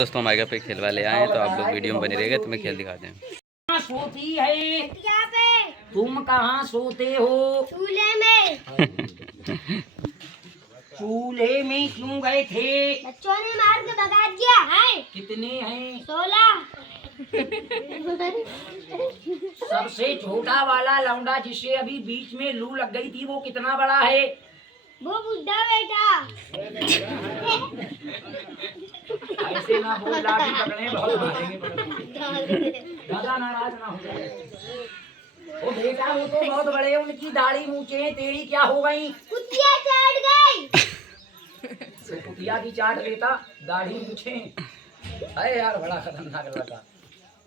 दोस्तों हमारे घर पे खेल वाले आए हैं तो आप लोग वीडियो में बने रहेगा, तुम्हें खेल दिखाते हैं। कहाँ सोती है तुम? कहाँ सोते हो? चूल्हे में। चूल्हे में क्यों गए थे? बच्चों ने मार के भगा दिया है। कितने हैं? 16। सबसे छोटा वाला लौंडा जिसे अभी बीच में लू लग गई थी वो कितना बड़ा है? वो बुढ़ा बेटा। ऐसे ना बोल, लाठी पकड़े बहुत मारेंगे। ज्यादा नाराज ना हो जाए। वो बेटा वो तो बहुत बड़े, उनकी दाढ़ी मूछे हैं, तेरी क्या हो गई? कुतिया चाट गई। कुतिया की चाट लेता, दाढ़ी मूछे। अरे यार बड़ा खतरनाक लगा।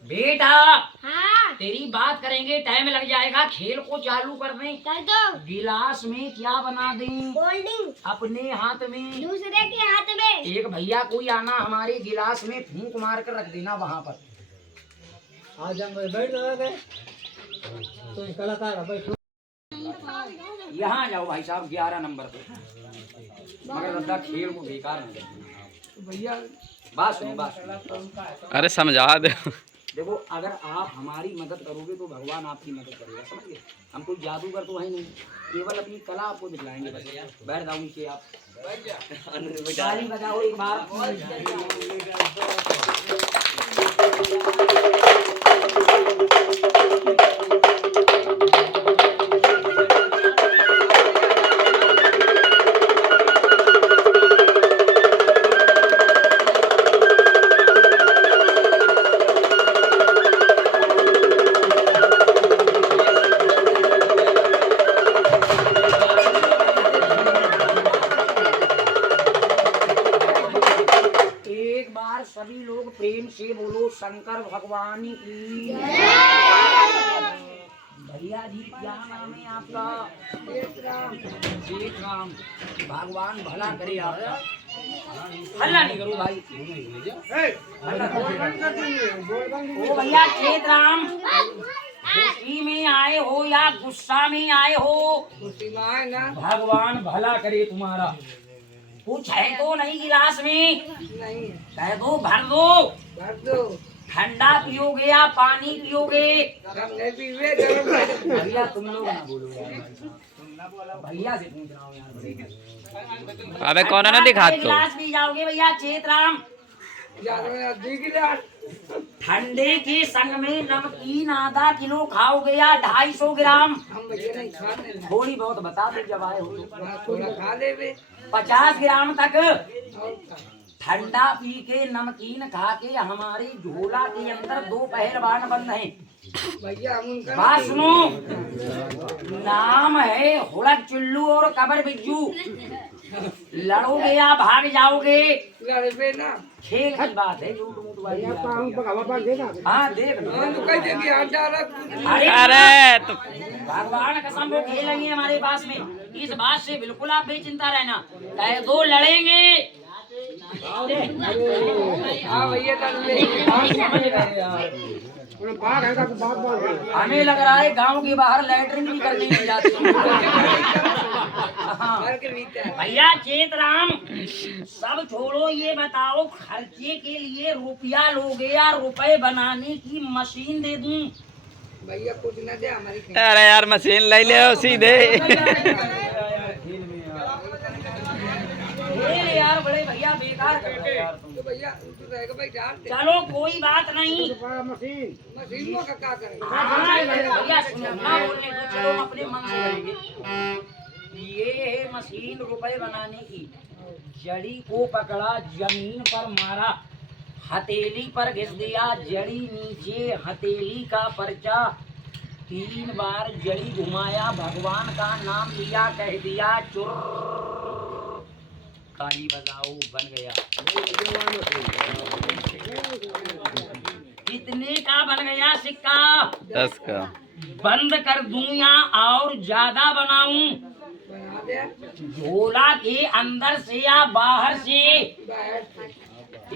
बेटा हाँ तेरी बात करेंगे, टाइम लग जाएगा, खेल को चालू कर दें। कर दो। गिलास में क्या बना दें? होल्डिंग अपने हाथ में, दूसरे के हाथ में। एक भैया कोई आना हमारे गिलास में फूंक मार कर रख देना वहाँ पर। बैठ जाओगे तो कलाकार बैठो। यहाँ जाओ भाई साहब 11 नंबर पे, मगर रद्दा खेल को बेकार न करना। भैया बात सुनो, बात सुनो। अरे समझा दे। देखो अगर आप हमारी मदद करोगे तो भगवान आपकी मदद करेगा, समझ गए? हम कोई जादूगर तो है नहीं, केवल अपनी कला आपको दिखलाएंगे बस। बैठ जाओ नीचे आप, ताली बजाओ एक बार। सभी लोग प्रेम से बोलो शंकर भगवान की। भैया जी क्या नाम है आपका? जेठ राम। भगवान भला करे आपका। हल्ला नहीं करो भाई। ओ भैया जेठ राम, खुशी में आए हो या गुस्सा में आए हो? खुशी में आए ना। भगवान भला करे तुम्हारा। कुछ है तो नहीं गिलास में? नहीं। कह दो भर दो। भर दो। ठंडा पियोगे या पानी पियोगे? भैया तुम लोग ना बोलो यार, भैया से पूछ रहा हूँ यार। अबे कौन है ना दिखा तो। गिलास पी जाओगे भैया चेतराम? ठंडे के संग में नमकीन आधा किलो खाओगे या 250 ग्राम? थोड़ी बहुत बता दो जब आए हो तो। 50 ग्राम तक। ठंडा पी के नमकीन खा के हमारे झोला के अंदर 2 पहलवान बंद हैं। बात सुनो, नाम है हुड़क चुल्लू और कबर बिज्जू। लड़ोगे या भाग जाओगे? लड़बे ना। खेल की बात है, झूठ मूठ वाली हाँ देख अरे तो भगवान कसम वो खेलेंगे हमारे पास में, इस बात से बिल्कुल आप बेचिंता रहना। कह दो लड़ेंगे। हमें लग रहा है गांव के बाहर लैटरिन भी करने नहीं जाते। भैया चेतराम सब छोड़ो, ये बताओ खर्चे के लिए रुपया लोगे या रुपए बनाने की मशीन दे दूं? भैया कुछ न दे हमारी। अरे यार मशीन ले ले सीधे। यार बड़े भैया बेकार करते हैं यार तुम। तो भैया चलो कोई बात नहीं। मशीन को क्या करें? भैया सुनो ना बोलने दो, चलो अपने मन से करेंगे। ये है मशीन रुपए बनाने की। जड़ी को पकड़ा, जमीन पर मारा, हथेली पर घिस दिया, जड़ी नीचे, हथेली का पर्चा 3 बार जड़ी घुमाया, भगवान का नाम लिया, कह दिया चुर। ताली बजाओ, बन गया। कितने का बन गया सिक्का? 10 का। बंद कर दूं या और ज्यादा बनाऊं? झोला के अंदर से या बाहर से?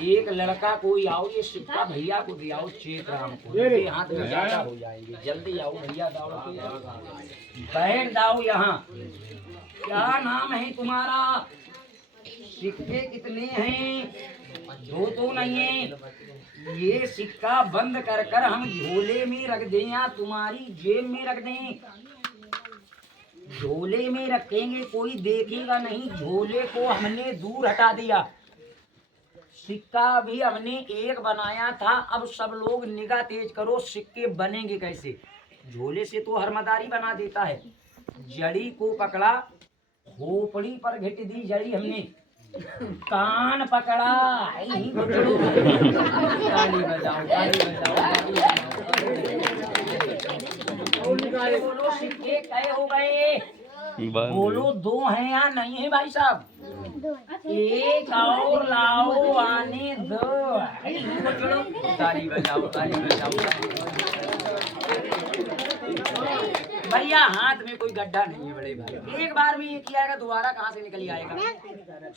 एक लड़का कोई आओ, ये सिक्का भैया को दियाओ चेतराम को, ये हाथ में ज्यादा हो जाएंगे। जल्दी आओ भैया, दाओ बैठ जाओ यहाँ। क्या नाम है तुम्हारा? सिक्के कितने हैं? दो तो नहीं है, ये सिक्का बंद कर कर हम झोले में रख दें या तुम्हारी जेब में रख दें। झोले में रखेंगे कोई देखेगा नहीं, झोले को हमने दूर हटा दिया। सिक्का भी हमने एक बनाया था, अब सब लोग निगाह तेज करो सिक्के बनेंगे कैसे। झोले से तो हर मदारी बना देता है। जड़ी को पकड़ा, खोपड़ी पर घिट दी जड़ी हमने, कान पकड़ा, ताली बजाओ, ताली बजाओ। बोलो सिक्के कई हो गए? बोलो दो हैं या नहीं है भाई साहब? एक और लाओ आने दो। ताली बजाओ, ताली बजाओ। भैया हाथ में कोई गड्ढा नहीं है बड़े भाई, एक बार में ये किया आएगा, दोबारा कहाँ से निकल आएगा।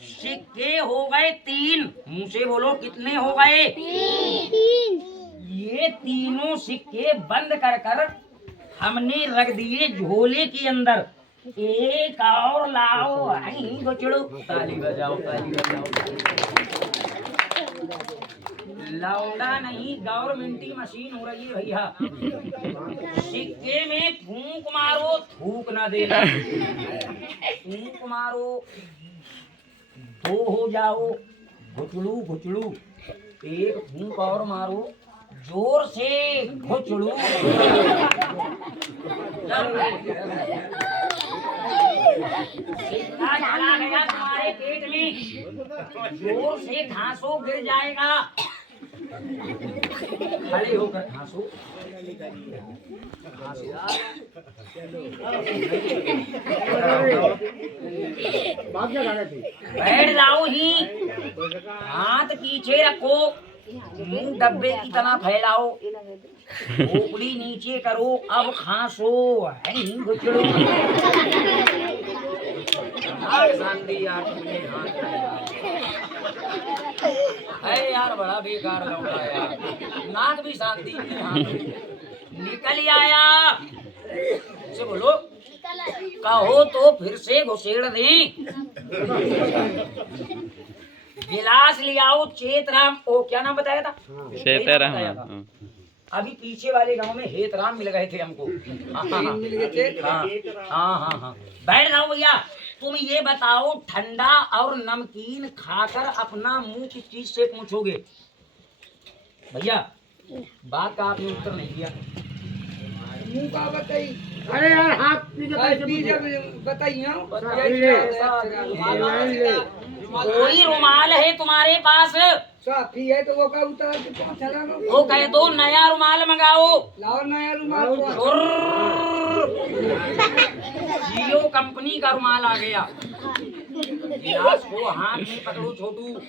सिक्के हो गए 3, मुँह से बोलो कितने हो गए? 3। ये तीनों सिक्के बंद कर कर हमने रख दिए झोले के अंदर। एक और लाओ, गुचड़ो। ताली बजाओ, ताली बजाओ। लौंडा नहीं, गवर्नमेंटी मशीन हो रही है भैया। सिक्के में फूंक मारो, थूक ना देना। फूंक मारो, 2 हो जाओ, घुचड़ू घुचड़ू। एक फूंक और मारो, जोर से घुचड़ू। सिक्का चला गया तुम्हारे पेट में, जोर से घासो गिर जाएगा। खड़े होकर घासो, बैठ जाओ ही, हाथ पीछे रखो, मुंह डब्बे की तरह फैलाओ, खोपड़ी नीचे करो, अब खांसो। घुचड़ो। शांति यार, है यार, बड़ा बेकार लौटा यार। नाक भी शांति निकल आया से बोलो, कहो तो फिर से घुसेड़ दें। गिलास ले आओ, चेतराम। ओ क्या नाम बताया था? चेतराम। अभी पीछे वाले गांव में हेतराम मिल गए थे हमको। हाँ, बैठ जाओ भैया। तुम ये बताओ, ठंडा और नमकीन खाकर अपना मुंह किस चीज से पूछोगे? भैया बात का आपने उत्तर नहीं दिया। मुंह का बताइए। अरे यार हाथ बताइए। कोई रुमाल है तुम्हारे पास? साफी है तो वो का उतार के वो कह दो नया रुमाल मंगाओ। लाओ नया रुमाल। जियो कंपनी का रुमाल आ गया। गिलास को हाथ में पकड़ो छोटू,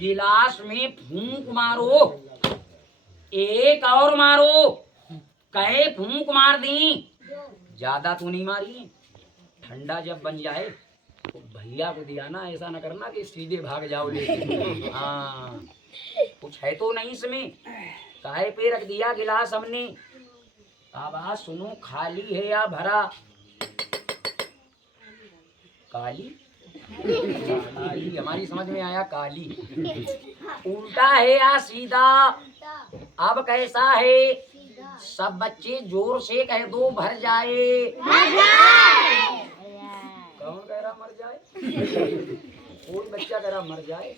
गिलास में फूंक मारो, एक और मारो। कहे फूंक मार दी, ज्यादा तो नहीं मारी। ठंडा जब बन जाए तो भैया को दिया ना, ऐसा न करना कि सीधे भाग जाओ लेके। हाँ, कुछ है तो नहीं इसमें, काहे पे रख दिया गिलास हमने। आवाज सुनो, खाली है या भरा? काली, काली हमारी समझ में आया, काली। उल्टा है या सीधा? अब कैसा है? सब बच्चे जोर से कह दो, भर जाए। कौन कह रहा मर जाए? कोई बच्चा कह रहा मर जाए।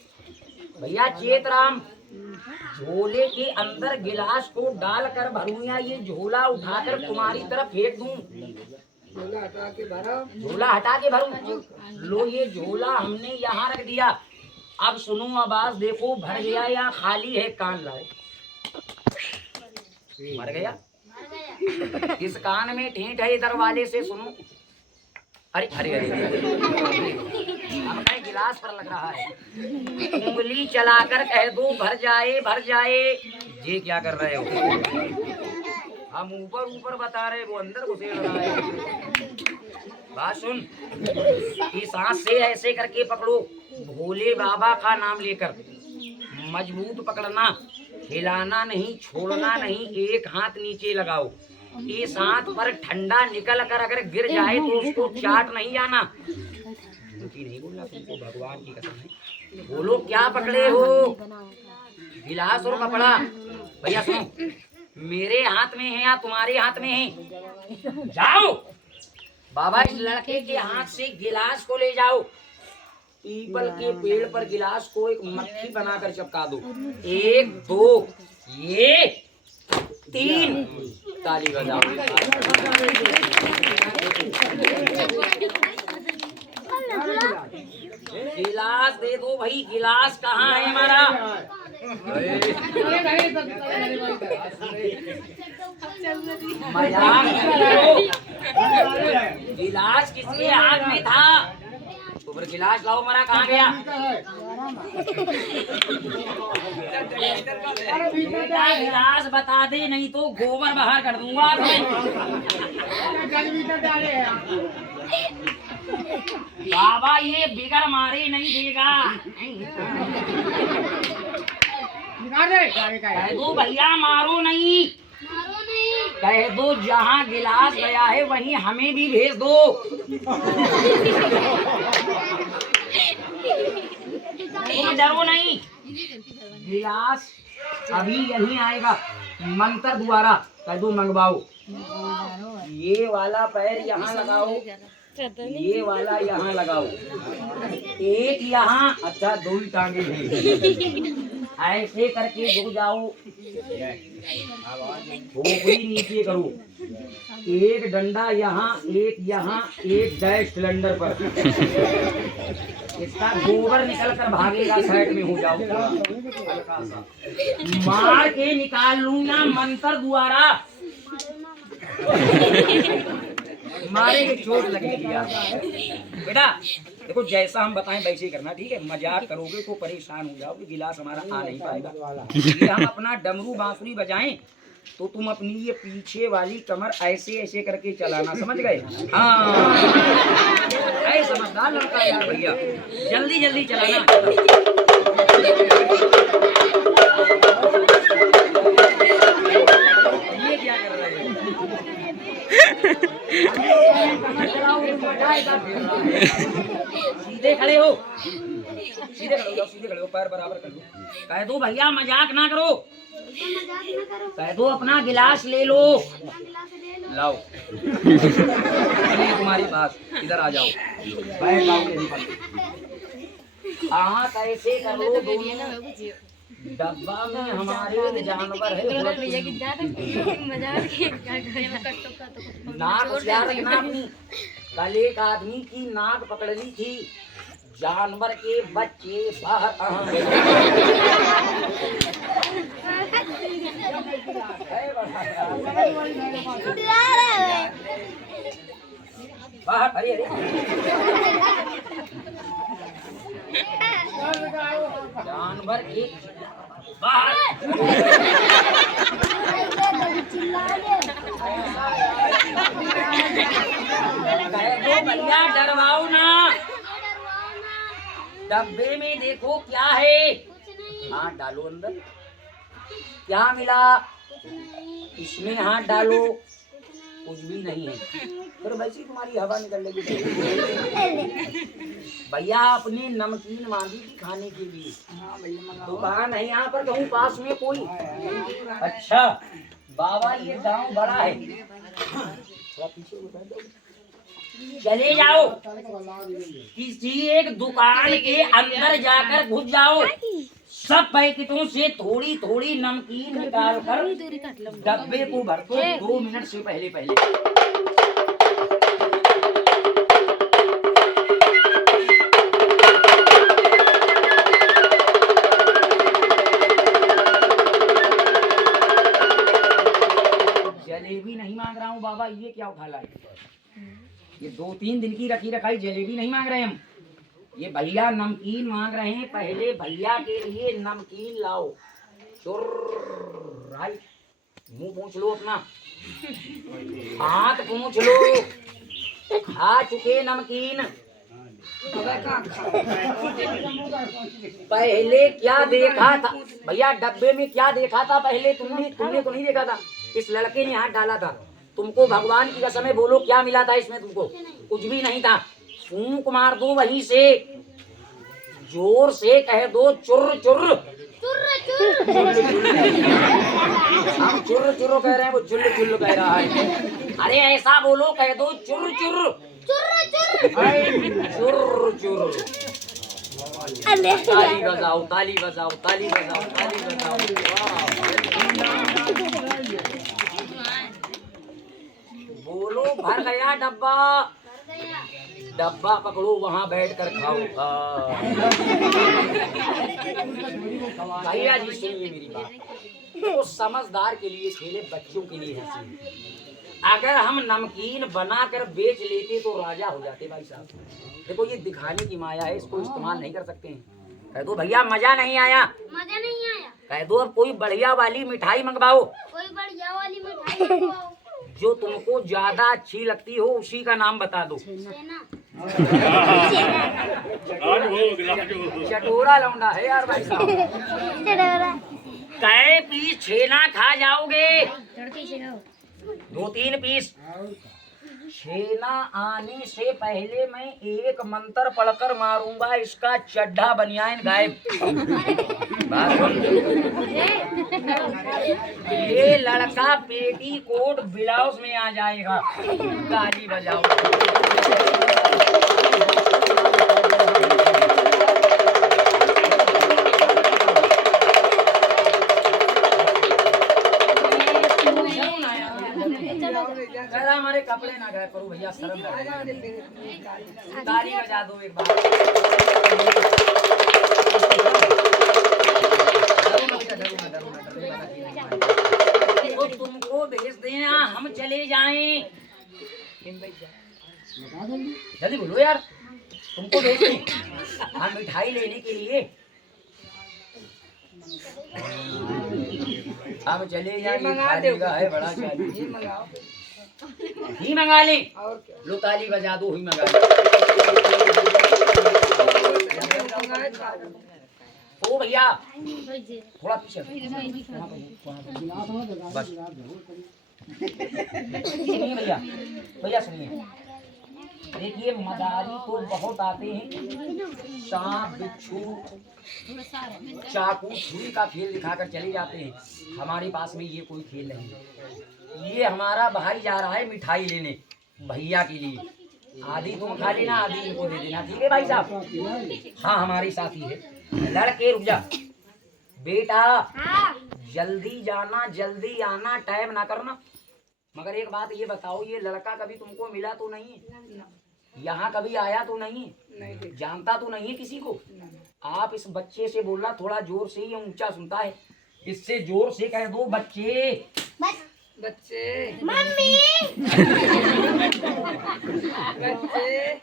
भैया चेतराम, झोले के अंदर गिलास को डालकर भरूं या ये झोला उठाकर तुम्हारी तरफ फेंक दूं? झोला हटा के भरूं। लो ये झोला हमने यहाँ रख दिया। अब सुनो आवाज, देखो भर गया या खाली है? कान लाओ। मर गया? इस कान में ठेठ है, इधर वाले से सुनो। अरे अरे अरे, अब गिलास पर लग रहा है। उंगली चलाकर कह दो, भर जाए, भर जाए। ये क्या कर रहे हो? हम ऊपर ऊपर बता रहे, वो अंदर घुसेड़ रहा है। बात सुन, इस हाथ से ऐसे करके पकड़ो, भोले बाबा का नाम लेकर मजबूत पकड़ना, हिलाना नहीं, छोड़ना नहीं। एक हाथ नीचे लगाओ, इस हाथ पर ठंडा निकल कर अगर गिर जाए तो उसको चाट नहीं जाना। नहीं बोलना तुमको, भगवान की कसम है। बोलो क्या पकड़े हो? गिलास और कपड़ा। भैया सुनो, मेरे हाथ में है या तुम्हारे हाथ में है? जाओ बाबा, इस लड़के के हाथ से गिलास को ले जाओ, पीपल के पेड़ पर गिलास को एक मक्खी बनाकर चिपका दो। 1 2 ये 3 ताली बजाओ। गिलास दे दो भाई, गिलास कहाँ है हमारा? मजाक करो। गिलास किसके हाथ में था? ऊपर गिलास लाओ, हमारा कहाँ गया? गिलास बता दे, नहीं तो गोबर बाहर कर दूंगा बाबा। ये बिगड़ मारे नहीं देगा। कह दो भैया, मारो नहीं। कह दो जहाँ गिलास गया है वहीं हमें भी भेज दो। डरो नहीं, गिलास अभी यहीं आएगा मंत्र द्वारा। कह दो मंगवाओ। ये वाला पैर यहाँ लगाओ, ये वाला यहाँ लगाओ, एक यहाँ, अच्छा 2 टांगे हैं। ऐसे करके झुक जाओ, खोपड़ी नीचे करो। एक डंडा यहाँ, एक गैस सिलेंडर पर। इसका गोबर निकल कर भागेगा, साइड में हो जाओ। हल्का सा मार के निकाल लूंगा मंत्र द्वारा। मारे के चोट लगेगी यार। बेटा देखो, जैसा हम बताएं वैसे ही करना, ठीक है? मजाक करोगे तो परेशान हो जाओगे, गिलास हमारा आ नहीं पाएगा। ये हम अपना डमरू बांसुरी बजाएं तो तुम अपनी ये पीछे वाली कमर ऐसे ऐसे करके चलाना, समझ गए? हाँ, ऐ समझदार लड़का यार भैया, जल्दी जल्दी चलाना। ये क्या कर रहे हो? सीधे खड़े हो, सीधे खड़े हो जाओ, सीधे खड़े हो, पैर बराबर कर लो। कह दो भैया मजाक ना करो। कह दो अपना गिलास ले लो। लाओ तुम्हारी पास, इधर आ जाओ, बैठ जाओ यहीं पर। हाँ कैसे कर लो दोनों। डब्बा में हमारे जानवर है। नाक होशियार रखना अपनी। कल एक आदमी की नाक पकड़ ली थी, जानवर के बच्चे बाहर बाहर। अरे अरे जानवर के बाहर। भैया डरवाओ ना। डब्बे में देखो क्या है। हाथ डालो अंदर, क्या मिला? इसमें हाथ डालो, कुछ भी नहीं है। फिर वैसे तुम्हारी हवा निकल लगी। भैया अपने नमकीन मांगी थी खाने के लिए, दुकान है यहाँ पर कहूँ पास में कोई? अच्छा बाबा, ये गांव बड़ा है, थोड़ा पीछे बता दो। चले जाओ, किसी एक दुकान के अंदर जाकर घुस जाओ, सब पैकेटों से थोड़ी थोड़ी नमकीन निकाल कर डब्बे को भर दो 2 मिनट से पहले पहले। जलेबी नहीं मांग रहा हूँ बाबा, ये क्या उठा लाए? ये 2-3 दिन की रखी रखाई जलेबी नहीं मांग रहे हम, ये भैया नमकीन मांग रहे हैं। पहले भैया के लिए नमकीन लाओ। राइट, मुंह पूछ लो अपना, हाथ पूछ लो। खा चुके नमकीन? पहले क्या देखा था भैया डब्बे में? क्या देखा था पहले? तुमने तो नहीं देखा था। इस लड़के ने हाथ डाला था, तुमको भगवान की कसम है, बोलो क्या मिला था इसमें? तुमको कुछ भी नहीं था। फूंक मार दो वहीं से। जोर से कह दो चुर चुर। हम चुर चुर कह रहे हैं, वो चुल्ल चुल्ल कह रहा है। अरे ऐसा बोलो, कह दो चुर चुर। चुर चुर। ताली बजाओ, ताली बजाओ, ताली बजाओ, ताली बजाओ। बोलो भर गया डब्बा। डब्बा पकड़ो, वहाँ बैठ कर खाओ। भैया जी सुनिए मेरी बात, तो समझदार के लिए खेले, बच्चों के लिए है। अगर हम नमकीन बनाकर बेच लेते तो राजा हो जाते भाई साहब। देखो ये दिखाने की माया है, इसको इस्तेमाल नहीं कर सकते हैं। कह दो भैया मजा नहीं आया, मजा नहीं आया। कह दो अब कोई बढ़िया वाली मिठाई मंगवाओ, कोई बढ़िया वाली मिठाई मंगवाओ। जो तुमको ज्यादा अच्छी लगती हो उसी का नाम बता दो। छेना। चटोरा लौंडा है यार भाई साहब। कै पीस छेना खा जाओगे? 2-3 पीस। छेना आने से पहले मैं एक मंत्र पढ़कर मारूंगा, इसका चड्ढा बनियान गायब। ये लड़का पेटी कोट ब्लाउज में आ जाएगा। ताली बजाओ। हमारे कपड़े ना गायब करो भैया, शर्म लगे। ताली बजा दो एक बार। तो तुमको भेज देना, हम चले जाएं। जल्दी बोलो यार, तुमको भेज दें हम मिठाई लेने के लिए। हम चले जाएं। है बड़ा ही मंगा ले। लो ताली बजा दो, ही मंगा ले। ओ भैया थोड़ा पीछे बस। सुनिए भैया, भैया सुनिए, देखिए मदारी तो बहुत आते हैं, सांप बिच्छू चाकू छुरी का खेल दिखाकर चले जाते हैं। हमारे पास में ये कोई खेल नहीं है। ये हमारा भाई जा रहा है मिठाई लेने भैया के लिए। आधी तुम खा लेना, आधी इनको दे देना, ठीक है भाई साहब? हाँ हमारी साथी है। लड़के रुक जा बेटा, जल्दी जाना जल्दी आना, टाइम ना करना। मगर एक बात ये बताओ, ये लड़का कभी तुमको मिला तो नहीं? यहाँ कभी आया तो नहीं? जानता तो नहीं है किसी को? आप इस बच्चे से बोलना थोड़ा जोर से, ये ऊंचा सुनता है, इससे जोर से कह दो बच्चे। बच्चे मम्मी। बच्चे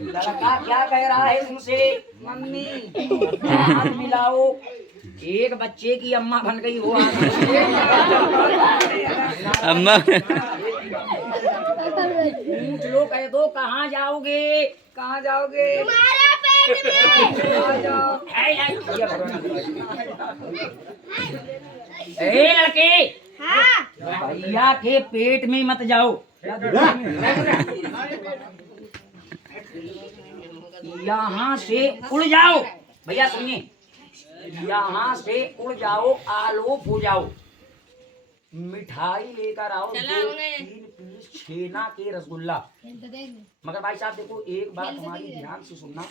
लड़का क्या कह रहा है तुमसे? मम्मी। हाथ मिलाओ। एक बच्चे की अम्मा बन गई हो अम्मा। पूछ लो, कह दो कहाँ जाओगे? कहाँ जाओगे? तुम्हारा पेट में। आ जाओ। ए लड़के, हाँ। भैया के पेट में मत जाओ। यहाँ से उड़ जाओ। भैया सुनिए, यहाँ से उड़ जाओ, आलोप हो जाओ। मिठाई लेकर आओ 2-3 पीस छेना के रसगुल्ला। मगर भाई साहब देखो, एक बात हमारी ध्यान से सुनना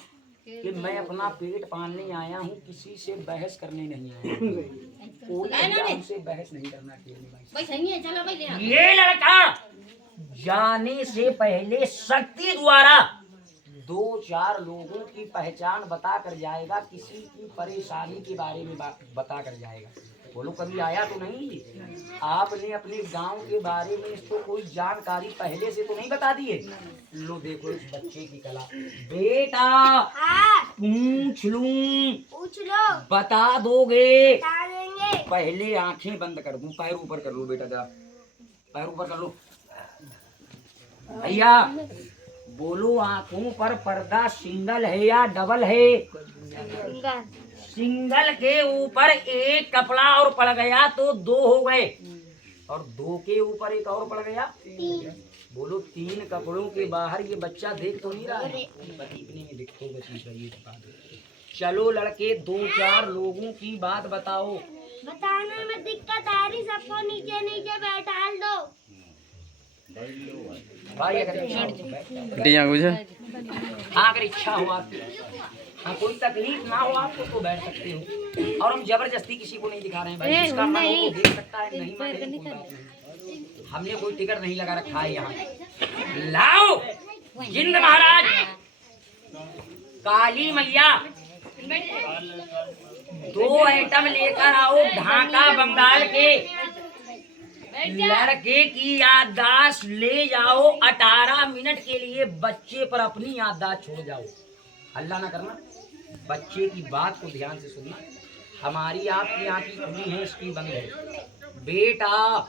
कि मैं अपना पेट पालने आया हूँ, किसी से बहस करने नहीं आया। कोई हमसे बहस नहीं करना चाहिए। ये लड़का जाने से पहले शक्ति द्वारा 2-4 लोगों की पहचान बता कर जाएगा, किसी की परेशानी के बारे में बता कर जाएगा। बोलो कभी आया तो नहीं? आपने अपने गांव के बारे में इसको कोई जानकारी पहले से तो नहीं बता दिए? लो देखो इस बच्चे की कला। बेटा हाँ। पूछ लूं? पूछ लो। बता दोगे? बता देंगे। पहले आंखें बंद कर दूं, पैर ऊपर कर लो बेटा, जरा पैर ऊपर कर लो। भैया बोलो, आंखों पर पर्दा सिंगल है या डबल है? सिंगल के ऊपर एक कपड़ा और पड़ गया तो 2 हो गए, और 2 के ऊपर एक और पड़ गया। बोलो 3 कपड़ों के बाहर ये बच्चा देख तो नहीं रहा है? इतने में दिखतो बची चाहिए बता दो। चलो लड़के 2-4 लोगों की बात बताओ। बताने में दिक्कत आ रही, सबको नीचे नीचे बैठा दो। भाई अगर इच्छा हो तो बैठ जाओ। अगर इच्छा हो आपकी, हाँ कोई तकलीफ ना हो आपको तो बैठ सकते हो। और हम जबरदस्ती किसी को नहीं दिखा रहे हैं भाई, जिसका मन हो वो देख सकता है, नहीं मन है कोई बात नहीं। हमने कोई टिकट नहीं लगा रखा है यहाँ। लाओ जिंद महाराज, काली मैया 2 आइटम लेकर आओ ढाका बंगाल के। लड़के की याददाश्त ले जाओ, 18 मिनट के लिए बच्चे पर अपनी याददाश्त छोड़ जाओ। हल्ला ना करना, बच्चे की बात को ध्यान से सुनना। हमारी आपकी आंखें खुली हैं, इसकी बंद है। बेटा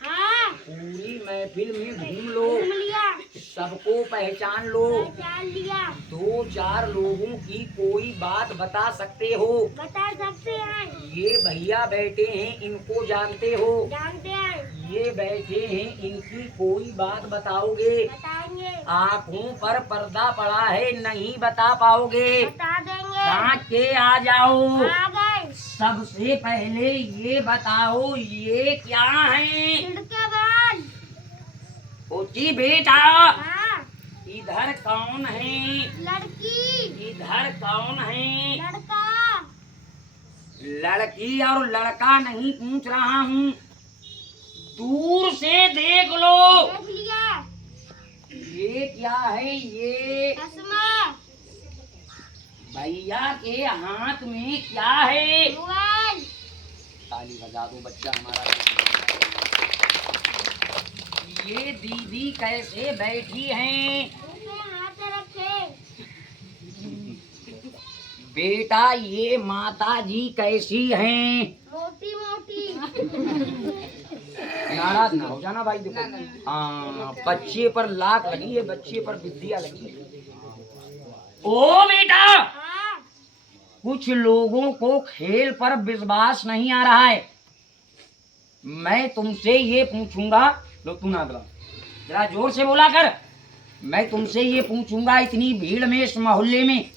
हाँ, पूरी महफिल में घूम लो, घूम लिया, सबको पहचान लो। पहचान लिया। 2-4 लोगों की कोई बात बता सकते हो? बता सकते हैं, ये भैया बैठे हैं, इनको जानते हो? जानते हैं, ये बैठे हैं, इनकी कोई बात बताओगे? बताएंगे, आँखों पर पर्दा पड़ा है, नहीं बता पाओगे। बता देंगे। कांच के आ जाओ। आ गए। सबसे पहले ये बताओ ये क्या है? छिड़के बाल। ओची बेटा हाँ, इधर कौन है? लड़की, इधर कौन है? लड़का, लड़की और लड़का नहीं पूछ रहा हूँ, दूर से देख लो। देख लिया। ये क्या है? ये चश्मा, भैया के हाथ में क्या है? मोबाइल, ताली बजा दो, बच्चा हमारा। ये दीदी कैसे बैठी हैं? उसे हाथ रखे। बेटा ये माता जी कैसी हैं? मोटी मोटी। नाराज ना हो जाना भाई, देखो हाँ बच्चे पर लाख लगी है, बच्चे पर विद्या लगी है। ओ बेटा, हाँ, कुछ लोगों को खेल पर विश्वास नहीं आ रहा है। मैं तुमसे ये पूछूंगा, लो तू ना बोला, जरा जोर से बोला कर। मैं तुमसे ये पूछूंगा, इतनी भीड़ में, इस मोहल्ले में,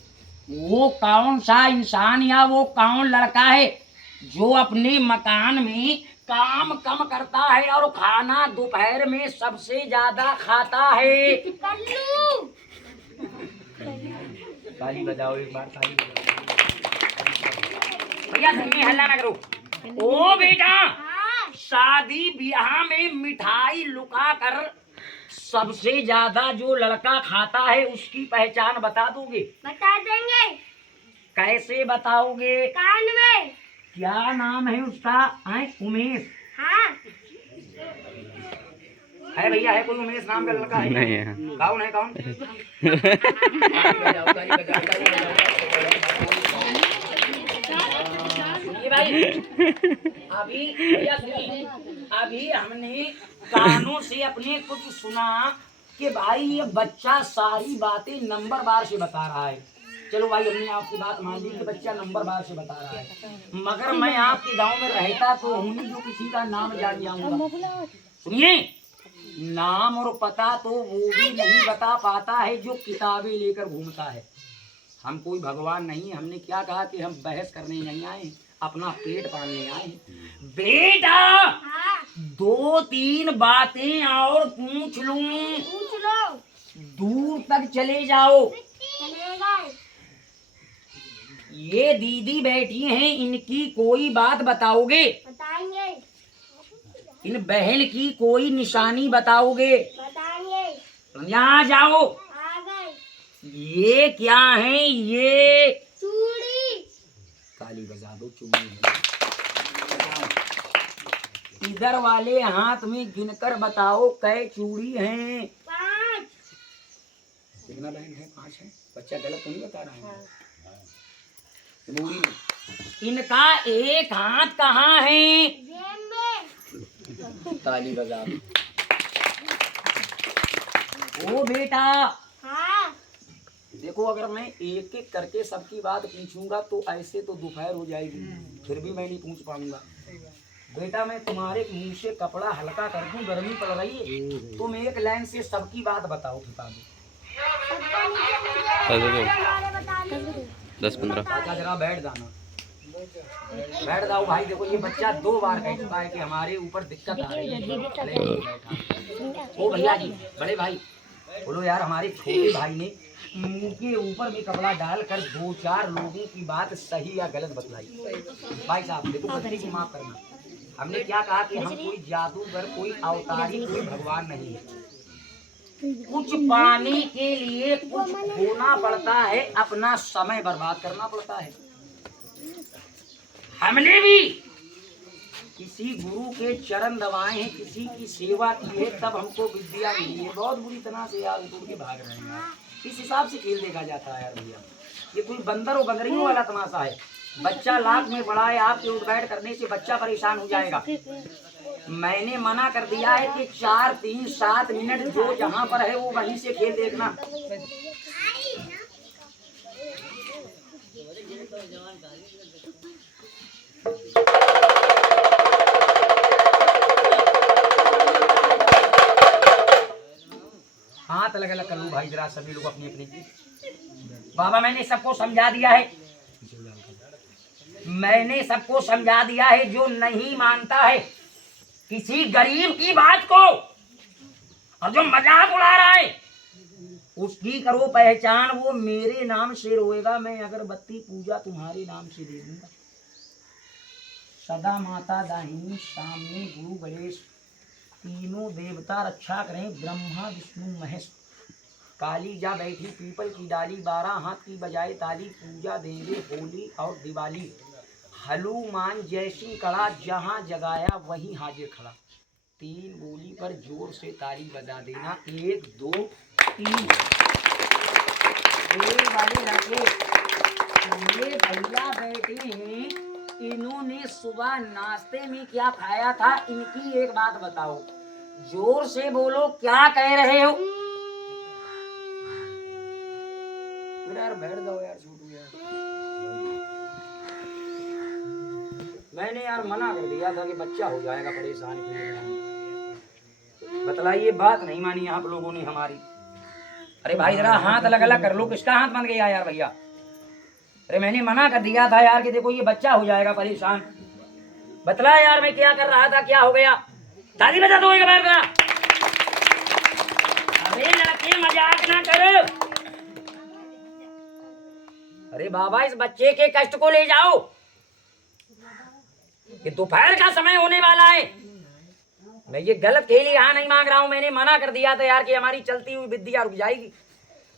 वो कौन सा इंसान या वो कौन लड़का है जो अपने मकान में काम कम करता है और खाना दोपहर में सबसे ज्यादा खाता है? कल्लू, ताली बजाओ एक बार, ताली बजाओ भैया, घर में हल्ला ना करो। ओ बेटा, हाँ, शादी ब्याह में मिठाई लुका कर सबसे ज्यादा जो लड़का खाता है उसकी पहचान बता दोगे? बता देंगे। कैसे बताओगे? कान में। क्या नाम है उसका? उमेश हाँ, है भैया? है कोई उमेश नाम का लड़का? है नहीं है। कौन है? कौन? सुनिए भाई, अभी भैया सुनिए, अभी हमने कानों से अपने कुछ सुना कि भाई ये बच्चा सारी बातें नंबर बार से बता रहा है। चलो भाई, हमने आपकी बात मान ली कि बच्चा नंबर बार से बता रहा है, मगर मैं आपके गांव में रहता तो हूँ जो किसी का नाम जान जाऊंगा। सुनिए, नाम और पता तो वो भी नहीं बता पाता है जो किताबें लेकर घूमता है। हम कोई भगवान नहीं, हमने क्या कहा कि हम बहस करने नहीं आए, अपना पेट पालने आए। बेटा हाँ, 2-3 बातें और पूछ लूं? पूछ लो। दूर तक चले जाओ। चलेगा। ये दीदी बैठी हैं, इनकी कोई बात बताओगे? बताएंगे, इन बहन की कोई निशानी बताओगे? बताएंगे। यहाँ जाओ। आ गए। ये क्या है? ये चूड़ी, ताली बजा दो, चूड़ी है। इधर वाले हाथ में गिनकर बताओ कै चूड़ी हैं? 5। कितना बहन है? 5 है। बच्चा गलत तो नहीं बता रहा है? मूड़ी में। इनका एक हाथ कहाँ है? जेब में। ताली बजा दो। ओ बेटा, हाँ, देखो अगर मैं एक एक करके सबकी बात पूछूंगा तो ऐसे तो दोपहर हो जाएगी, फिर भी मैं नहीं पूछ पाऊंगा। बेटा मैं तुम्हारे मुंह से कपड़ा हल्का कर दूं, गर्मी पड़ रही है, तुम एक लाइन से सबकी बात बताओ बता दो। सबको नीचे नीचे हमारे बता दो। 10-15 चाचा जरा बैठ जाना, बैठ जाओ भाई। देखो ये बच्चा 2 बार कह चुका है कि हमारे ऊपर दिक्कत आ रही है। ओ भैया जी, बड़े भाई बोलो यार, हमारे छोटे भाई ने मुंह के ऊपर में कपड़ा डालकर 2-4 लोगों की बात सही या गलत बतलाई। भाई साहब देखो, गलती को माफ करना। हमने क्या कहा कि हम कोई जादूगर, कोई अवतारी, कोई भगवान नहीं है। कुछ पाने के लिए कुछ खोना पड़ता है, अपना समय बर्बाद करना पड़ता है। हमने भी किसी गुरु के चरण दबाए हैं, किसी की सेवा की है, तब हमको विद्या मिली है। बहुत बुरी तरह से यार उड़ के भाग रहे हैं यार। इस हिसाब से खेल देखा जाता है यार भैया। ये कोई बंदर और बंदरियों वाला तमाशा है। बच्चा लाख में पड़ा है, आपके उठ बैठ करने से बच्चा परेशान हो जाएगा। मैंने मना कर दिया है कि 4, 3, 7 मिनट जो जहाँ पर है वो वहीं से खेल देखना। हाथ अलग अलग कर लो भाई जरा, सभी लोग अपनी अपनी। बाबा मैंने सबको समझा दिया है, मैंने सबको समझा दिया है। जो नहीं मानता है किसी गरीब की बात को और जो मजाक उड़ा रहा है, उसकी करो पहचान। वो मेरे नाम से रोएगा, मैं अगरबत्ती पूजा तुम्हारे नाम से दे दूंगा। सदा माता दाहिनी, सामने गुरु गणेश, तीनों देवता रक्षा करें, ब्रह्मा विष्णु महेश। काली जा बैठी पीपल की डाली, 12 हाथ की बजाए ताली, पूजा देंगे होली और दिवाली। हनुमान जैसी कड़ा, जहाँ जगाया वहीं हाजिर खड़ा। 3 बोली पर जोर से ताली बजा देना, 1 2 3। वाले लड़के ये भैया बैठे हैं, इन्होंने सुबह नाश्ते में क्या खाया था, इनकी एक बात बताओ। जोर से बोलो, क्या कह रहे हो? यार बैठ जाओ यार, छोटू यार। मैंने यार मना कर दिया था कि बच्चा हो जाएगा परेशान। बतलाइए, बात नहीं मानी आप लोगों ने हमारी। अरे भाई जरा हाथ अलग अलग कर लो, किसका हाथ बन गया यार भैया? अरे मैंने मना कर दिया था यार कि देखो ये बच्चा हो जाएगा परेशान। बतला यार मैं क्या कर रहा था, क्या हो गया? ताली बजा दो एक बार जरा। अरे लड़के मजाक ना करो। अरे बाबा इस बच्चे के कष्ट को ले जाओ, ये दोपहर का समय होने वाला है। मैं ये गलत खेल यहाँ नहीं मांग रहा हूं। मैंने मना कर दिया था यार कि हमारी चलती हुई विद्या रुक जाएगी,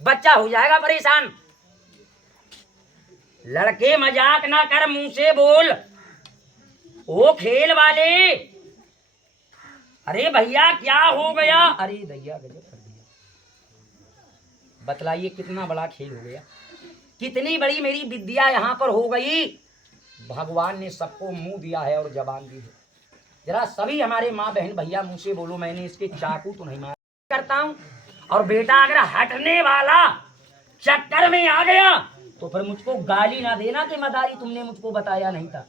बच्चा हो जाएगा परेशान। लड़के मजाक ना कर, मुंह से बोल। ओ खेल वाले, अरे भैया क्या हो गया? अरे भैया गजब कर दिया। बतलाइए कितना बड़ा खेल हो गया, कितनी बड़ी मेरी विद्या यहाँ पर हो गई। भगवान ने सबको मुंह दिया है और जबान दी है। जरा सभी हमारे माँ बहन भैया मुंह से बोलो, मैंने इसके चाकू तो नहीं मारा करता हूँ। और बेटा अगर हटने वाला चक्कर में आ गया तो फिर मुझको गाली ना देना कि मदारी तुमने मुझको बताया नहीं था।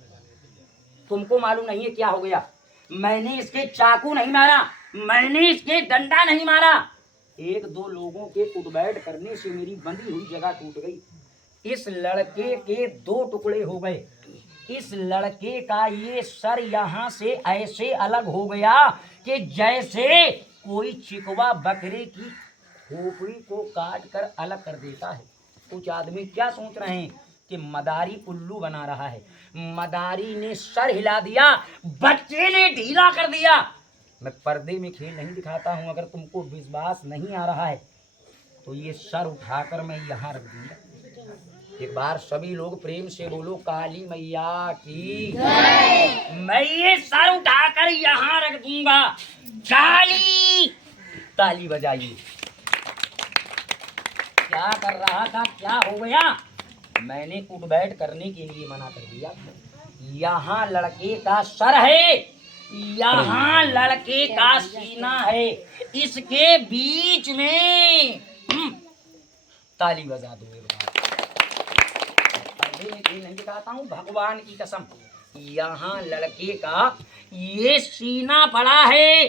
तुमको मालूम नहीं है क्या हो गया। मैंने इसके चाकू नहीं मारा, मैंने इसके डंडा नहीं मारा। 1-2 लोगों के उठबैठ करने से मेरी बंधी हुई जगह टूट गई। इस लड़के के 2 टुकड़े हो गए। इस लड़के का ये सर यहाँ से ऐसे अलग हो गया कि जैसे कोई चिकवा बकरे की खोपड़ी को काट कर अलग कर देता है। कुछ आदमी क्या सोच रहे हैं कि मदारी उल्लू बना रहा है। मदारी ने सर हिला दिया, बच्चे ने ढीला कर दिया। मैं पर्दे में खेल नहीं दिखाता हूँ। अगर तुमको विश्वास नहीं आ रहा है तो ये सर उठाकर मैं यहाँ रख दूंगा। एक बार सभी लोग प्रेम से बोलो, काली मैया की जय। मैं ये सर उठाकर यहाँ रख दूंगा। काली, ताली बजाइए। क्या कर रहा था, क्या हो गया? मैंने उठबैठ करने के लिए मना कर दिया। यहाँ लड़के का सर है, यहाँ लड़के का सीना है, इसके बीच में ताली बजा दो एक बार। नहीं दिखाता हूँ, भगवान की कसम। यहाँ लड़के का ये सीना पड़ा है।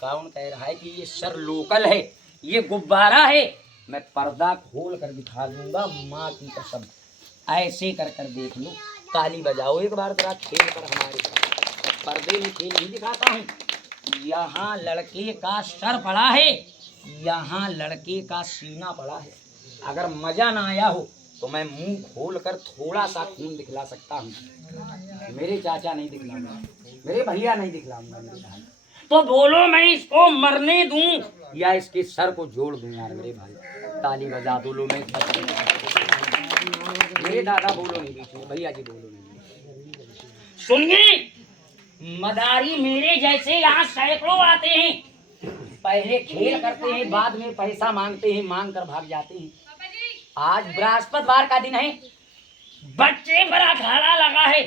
कौन कह रहा है कि ये सर लोकल है, ये गुब्बारा है? मैं पर्दा खोल कर दिखा दूंगा, माँ की कसम। ऐसे कर कर देख लो, ताली बजाओ एक बार जरा खेल कर हमारे साथ। पर्दे में खेल नहीं दिखाता हूँ। यहाँ लड़के का सर पड़ा है, यहाँ लड़के का सीना पड़ा है। अगर मजा ना आया हो तो मैं मुंह खोल कर थोड़ा सा खून दिखला सकता हूँ। मेरे चाचा नहीं दिखलाऊंगा, मेरे भैया नहीं दिखलाऊंगा, मेरे भाई। तो बोलो मैं इसको मरने दूं या इसके सर को जोड़ दूं? यार मेरे भाई ताली बजा दो लो। मैं मेरे दादा बोलो नहीं बीच में, भैया जी बोलो नहीं। सुनिए, मदारी मेरे जैसे यहाँ सैकड़ों आते हैं। पहले खेल करते हैं, बाद में पैसा मांगते हैं, मांग कर भाग जाते हैं। आज बृहस्पतिवार का दिन है, बच्चे बड़ा घाड़ा लगा है,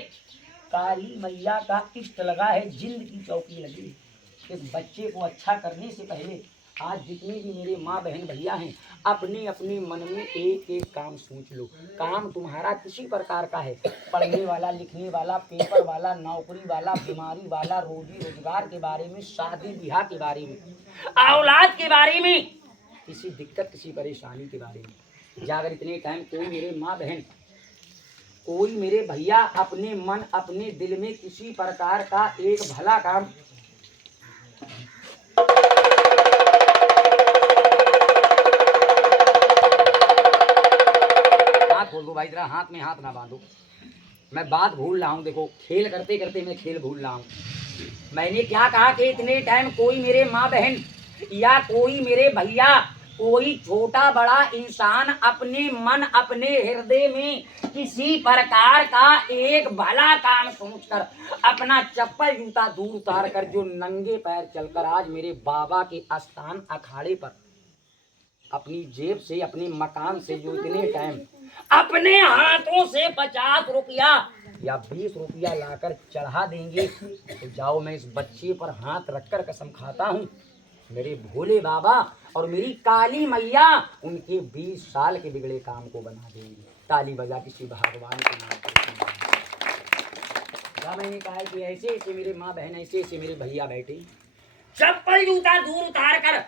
काली मैया का इष्ट लगा है, जिंद की चौकी लगी है। इस बच्चे को अच्छा करने से पहले आज जितने भी मेरे माँ बहन भैया हैं, अपने अपने मन में एक एक काम सोच लो। काम तुम्हारा किसी प्रकार का है, पढ़ने वाला, लिखने वाला, पेपर वाला, नौकरी वाला, बीमारी वाला, रोजी रोजगार के बारे में, शादी ब्याह के बारे में, औलाद के बारे में, किसी दिक्कत किसी परेशानी के बारे में। जाकर इतने टाइम कोई मेरे माँ बहन, कोई मेरे भैया अपने मन अपने दिल में किसी प्रकार का एक भला काम हाथ खोल दो भाई, जरा हाथ में हाथ ना बांधो। मैं बात भूल रहा हूँ, देखो खेल करते करते मैं खेल भूल रहा हूँ। मैंने क्या कहा कि इतने टाइम कोई मेरे माँ बहन या कोई मेरे भैया, कोई छोटा बड़ा इंसान अपने मन अपने हृदय में किसी प्रकार का एक भला काम सोचकर अपना चप्पल जूता दूर उतार कर जो नंगे पैर चलकर आज मेरे बाबा के स्थान अखाड़े पर अपनी जेब से, अपने मकान से जो इतने टाइम अपने हाथों से 50 रुपया या 20 रुपया लाकर चढ़ा देंगे, तो जाओ मैं इस बच्चे पर हाथ रखकर कसम खाता हूँ, मेरे भोले बाबा और मेरी काली मैया उनके 20 साल के बिगड़े काम को बना देंगे। ताली बजा किसी भगवान के नाम पर। मैंने कहा कि ऐसे ऐसे मेरे माँ बहन, ऐसे ऐसे मेरे भैया बैठे, चप्पल जूता दूर उतार कर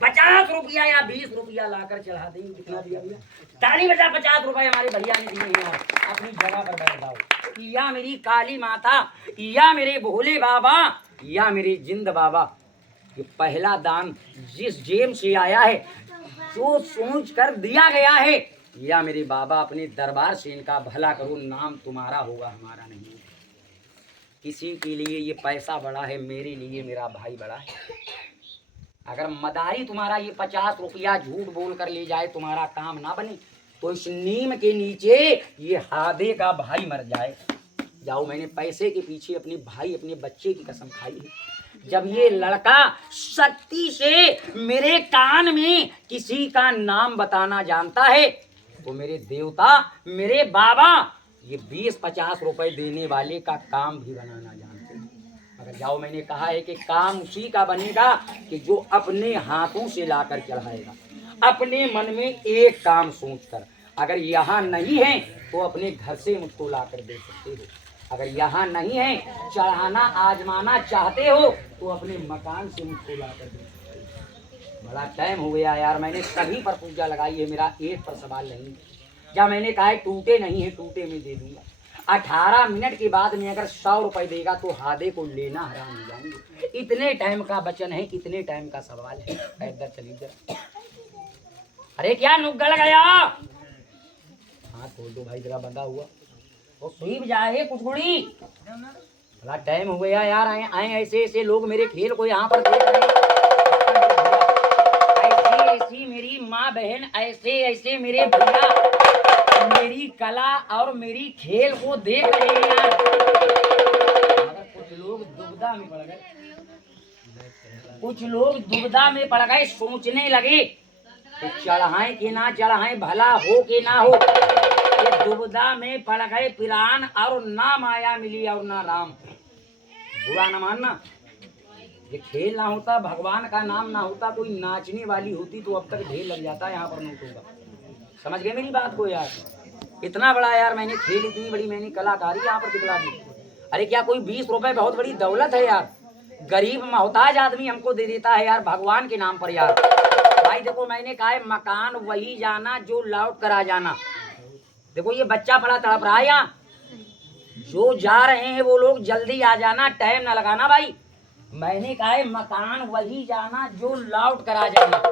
50 रुपया या 20 रुपया लाकर चढ़ा देंगे। कितना दिया भैया? ताली बजा। 50 रुपए हमारे भैया ने दिए हैं। अपनी जगह पर बैठ जाओ। या मेरी काली माता, या मेरे भोले बाबा, या मेरे जिंद बाबा, ये पहला दान जिस जेब से आया है, जो सोच कर दिया गया है, या मेरे बाबा अपने दरबार से इनका भला करो, नाम तुम्हारा होगा, हमारा नहीं। किसी के लिए ये पैसा बड़ा है, मेरे लिए मेरा भाई बड़ा है। अगर मदारी तुम्हारा ये 50 रुपया झूठ बोल कर ले जाए, तुम्हारा काम ना बने, तो इस नीम के नीचे ये हादे का भाई मर जाए। जाओ, मैंने पैसे के पीछे अपने भाई, अपने बच्चे की कसम खाई है। जब ये लड़का सख्ती से मेरे कान में किसी का नाम बताना जानता है, तो मेरे देवता, मेरे बाबा ये 20-50 रुपए देने वाले का काम भी बनाना जानते हैं। मगर जाओ, मैंने कहा है कि काम उसी का बनेगा कि जो अपने हाथों से लाकर चढ़ाएगा, अपने मन में एक काम सोचकर। अगर यहाँ नहीं है तो अपने घर से मुझको लाकर दे सकते हो। अगर यहाँ नहीं है, चढ़ाना आजमाना चाहते हो, तो अपने मकान से मुझको लाकर दे सकते हो। बड़ा टाइम हो गया यार, मैंने सभी पर पूजा लगाई है, मेरा एक पर सवाल नहीं। क्या मैंने कहा है टूटे नहीं है, टूटे में दे दूंगा। 18 मिनट के बाद में अगर 100 रुपए देगा तो हादे को लेना हराम हो जाएंगे। इतने टाइम का वचन है, कितने टाइम का सवाल है। इधर चलिए जरा। अरे क्या नुक गड़ गया? हाँ खोल दो भाई, जरा बंधा हुआ वो सुई जाए कुछ गुड़ी। बड़ा टाइम हो गया यार, आए ऐसे ऐसे लोग मेरे खेल को यहाँ पर देख रहे हैं। ऐसी ऐसी मेरी माँ बहन, ऐसे ऐसे मेरे भैया मेरी कला और मेरी खेल को देख रहे हैं यार। मगर कुछ लोग दुविधा में पड़ गए, कुछ लोग दुविधा में पड़ गए, सोचने लगे कि चढ़ाएं कि ना चढ़ाएं, भला हो कि ना हो। ये दुविधा में पड़ गए पिरान, और ना माया मिली और ना राम। बुरा न मानना, ये खेल ना होता, भगवान का नाम ना होता, कोई नाचने वाली होती तो अब तक ढेर लग जाता। यहाँ पर नोटों का, समझ गए मेरी बात को यार। इतना बड़ा यार मैंने खेल, इतनी बड़ी मैंने कलाकारी यहाँ पर दिखला दी। अरे क्या कोई 20 रुपए बहुत बड़ी दौलत है यार? गरीब मोहताज आदमी हमको दे देता है यार भगवान के नाम पर यार। भाई देखो मैंने कहा है मकान वही जाना जो लौट कर आ जाना। देखो ये बच्चा बड़ा तड़प रहा है यहाँ, जो जा रहे हैं वो लोग जल्दी आ जाना, टाइम ना लगाना भाई। मैंने कहा है मकान वही जाना जो लौट कर आ जाना।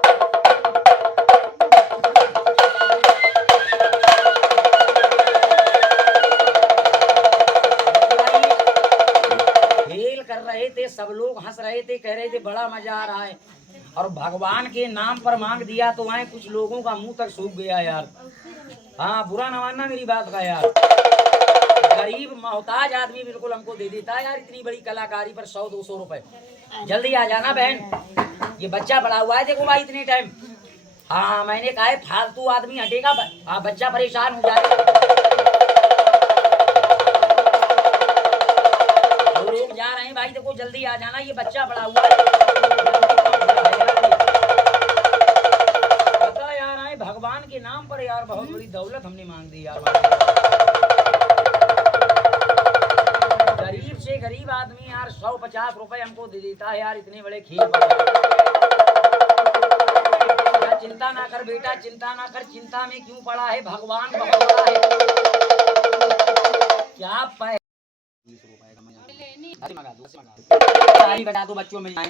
खेल कर रहे थे, सब लोग हंस रहे थे, कह रहे थे बड़ा मजा आ रहा है, और भगवान के नाम पर मांग दिया तो आए कुछ लोगों का मुंह तक सूख गया यार। हाँ बुरा न मानना मेरी बात का यार। गरीब मोहताज आदमी बिल्कुल हमको दे देता है यार इतनी बड़ी कलाकारी पर 100-200 रुपए। जल्दी आ जाना बहन, ये बच्चा पड़ा हुआ है देखो भाई इतने टाइम। हाँ मैंने कहा है फालतू आदमी हटेगा, हाँ बच्चा परेशान हो जाएगा। तो लोग जा रहे हैं भाई देखो जल्दी आ जाना, ये बच्चा पड़ा हुआ है। बता यार आए भगवान के नाम पर यार बहुत बड़ी दौलत हमने मांग दी यार। गरीब से गरीब आदमी यार 100-50 रुपए हमको दे देता है यार इतने बड़े खेल पर। चिंता ना कर बेटा, चिंता ना कर, चिंता में क्यों पड़ा है, भगवान बहुत बड़ा है। क्या 20 रुपए का मंगा दो, सारी बता दो बच्चों में 20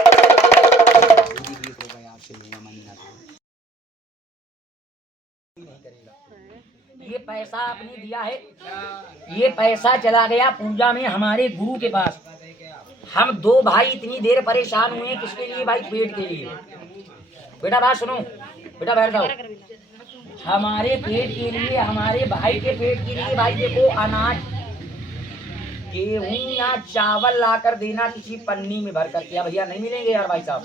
रुपए आपसे लूंगा, मनी ना ये पैसा आपने दिया है, ये पैसा चला गया पूजा में हमारे गुरु के पास। हम 2 भाई इतनी देर परेशान हुए किसके लिए भाई? पेट के लिए। बेटा बात सुनो, बेटा बैठ जाओ। हमारे पेट के लिए, हमारे भाई के पेट के लिए भाई देखो अनाज, गेहूं या चावल लाकर देना किसी पन्नी में भर कर। क्या भैया नहीं मिलेंगे यार भाई साहब?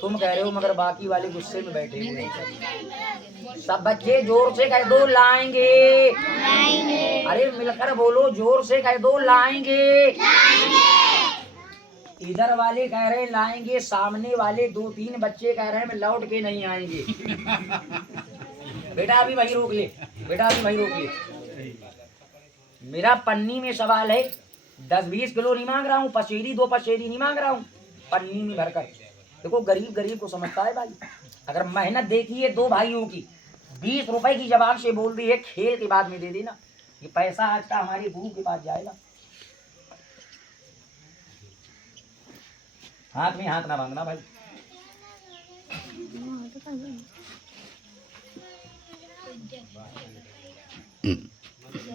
तुम कह रहे हो मगर बाकी वाले गुस्से में बैठे हुए हैं। सब बच्चे जोर से कह दो लाएंगे, अरे मिलकर बोलो, जोर से कह दो लाएंगे। इधर वाले कह रहे लाएंगे, सामने वाले 2-3 बच्चे कह रहे हैं मैं लौट के नहीं आएंगे। बेटा अभी वही रोक ले, बेटा अभी वही रोक ले। मेरा पन्नी में सवाल है, 10-20 किलो नहीं मांग रहा हूँ, पसेरी 2 पसेरी नहीं मांग रहा हूँ, पन्नी में भरकर। देखो गरीब गरीब को समझता है भाई। अगर मेहनत देखी है 2 भाइयों की, 20 रुपए की जबान से बोल दी है, खेल के बाद में दे देना। ये पैसा आज का हमारे गुरु के पास जाएगा। हाथ में हाथ ना बांधना भाई।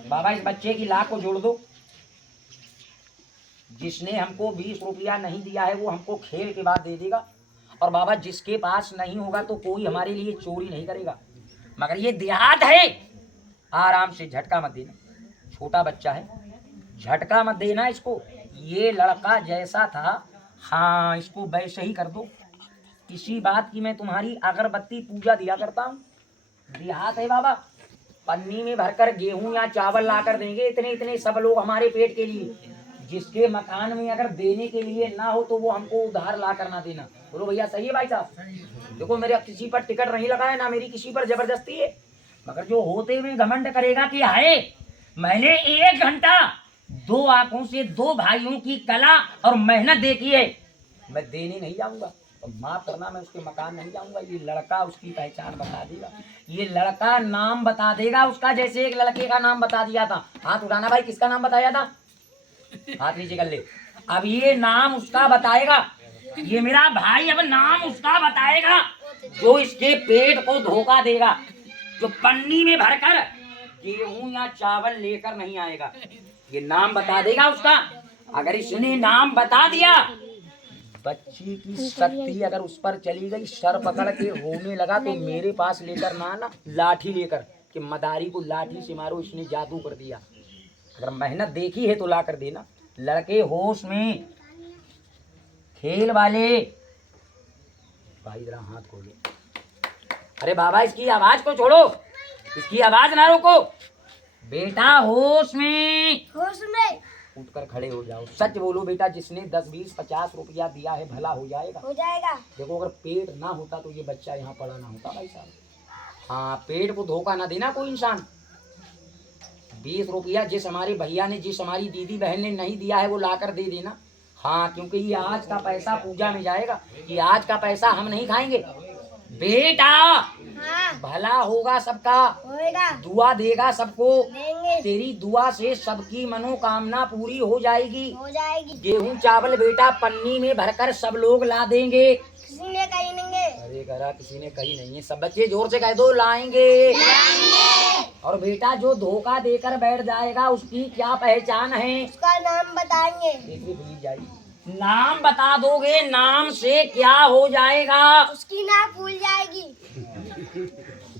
बाबा इस बच्चे की लाख को जोड़ दो। जिसने हमको 20 रुपया नहीं दिया है वो हमको खेल के बाद दे देगा। और बाबा जिसके पास नहीं होगा तो कोई हमारे लिए चोरी नहीं करेगा। मगर ये देहात है, आराम से झटका मत देना, छोटा बच्चा है, झटका मत देना इसको। ये लड़का जैसा था हाँ इसको वैसे ही कर दो। किसी बात की मैं तुम्हारी अगरबत्ती पूजा दिया करता हूँ। देहात है बाबा, पन्नी में भरकर गेहूं या चावल ला कर देंगे इतने इतने सब लोग हमारे पेट के लिए। जिसके मकान में अगर देने के लिए ना हो तो वो हमको उधार ला कर ना देना। बोलो भैया सही है भाई साहब? देखो मेरे किसी पर टिकट नहीं लगा है, ना मेरी किसी पर जबरदस्ती है। मगर जो होते हुए घमंड करेगा कि हाय मैंने 1 घंटा 2 आंखों से 2 भाइयों की कला और मेहनत देखी है, मैं देने नहीं जाऊंगा। तो माफ करना, मैं उसके मकान नहीं जाऊंगा। ये लड़का उसकी पहचान बता देगा, ये लड़का नाम बता देगा उसका। जैसे एक लड़के का नाम बता दिया था, हाथ उठाना भाई, किसका नाम बताया था? हाथ नीचे कर ले। अब ये नाम उसका बताएगा, ये मेरा भाई अब नाम उसका बताएगा जो इसके पेट को धोखा देगा, जो पन्नी में भरकर गेहूं या चावल लेकर नहीं आएगा। ये नाम बता देगा उसका। अगर इसने नाम बता दिया, बच्ची की शक्ति अगर उस पर चली गई, सर पकड़ के रोने लगा तो मेरे पास लेकर ना लाठी लेकर कि मदारी को लाठी से मारो, इसने जादू कर दिया। अगर मेहनत देखी है तो ला कर देना। लड़के होश में, खेल वाले भाई जरा हाथ खोलो। अरे बाबा इसकी आवाज को छोड़ो, इसकी आवाज ना रोको। बेटा होश में, होश में उठकर खड़े हो जाओ। सच बोलो बेटा, जिसने 10, 20, 50 रुपया दिया है भला हो जाएगा। हो जाएगा। देखो अगर पेट ना होता तो ये बच्चा यहाँ पड़ा ना होता भाई साहब। हाँ, पेट को धोखा ना देना कोई इंसान। 20 रुपया जिस हमारे भैया ने, जिस हमारी दीदी बहन ने नहीं दिया है वो लाकर दे देना। हाँ, क्योंकि ये आज का पैसा पूजा में जाएगा, ये आज का पैसा हम नहीं खाएंगे। बेटा हाँ भला होगा सबका, होएगा, दुआ देगा सबको, देंगे, तेरी दुआ से सबकी मनोकामना पूरी हो जाएगी। हो जाएगी। गेहूं चावल बेटा पन्नी में भरकर सब लोग ला देंगे। किसी ने कहीं नहीं। अरे करा किसी ने कही नहीं है, सब बच्चे जोर से कह दो लाएंगे। और बेटा जो धोखा देकर बैठ जाएगा उसकी क्या पहचान है? उसका नाम बताएंगे। भूल जाएगी। नाम बता दोगे, नाम से क्या हो जाएगा? उसकी नाक फूल जाएगी।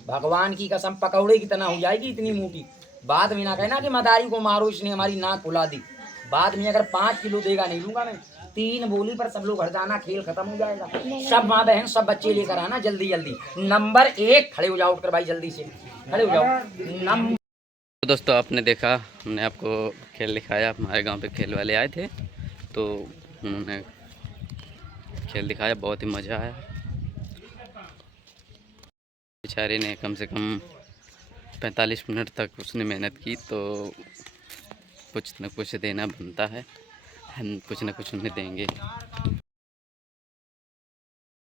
भगवान की कसम पकौड़े की तरह हो जाएगी इतनी मोटी। बाद में ना कहना कि मदारी को मारो इसने हमारी नाक फुला दी। बाद में अगर 5 किलो देगा नहीं लूंगा मैं। 3 बोली पर सब लोग हट जाना, खेल खत्म हो जाएगा। सब माँ बहन सब बच्चे लेकर आना जल्दी जल्दी। नंबर 1 खड़े हो जाओ, उठकर भाई जल्दी से खड़े हो जाओ। तो दोस्तों आपने देखा, हमने आपको खेल दिखाया। हमारे गांव पे खेल वाले आए थे तो उन्होंने खेल दिखाया, बहुत ही मज़ा आया। बेचारे ने कम से कम 45 मिनट तक उसने मेहनत की, तो कुछ न कुछ देना बनता है, हम कुछ न कुछ उन्हें देंगे।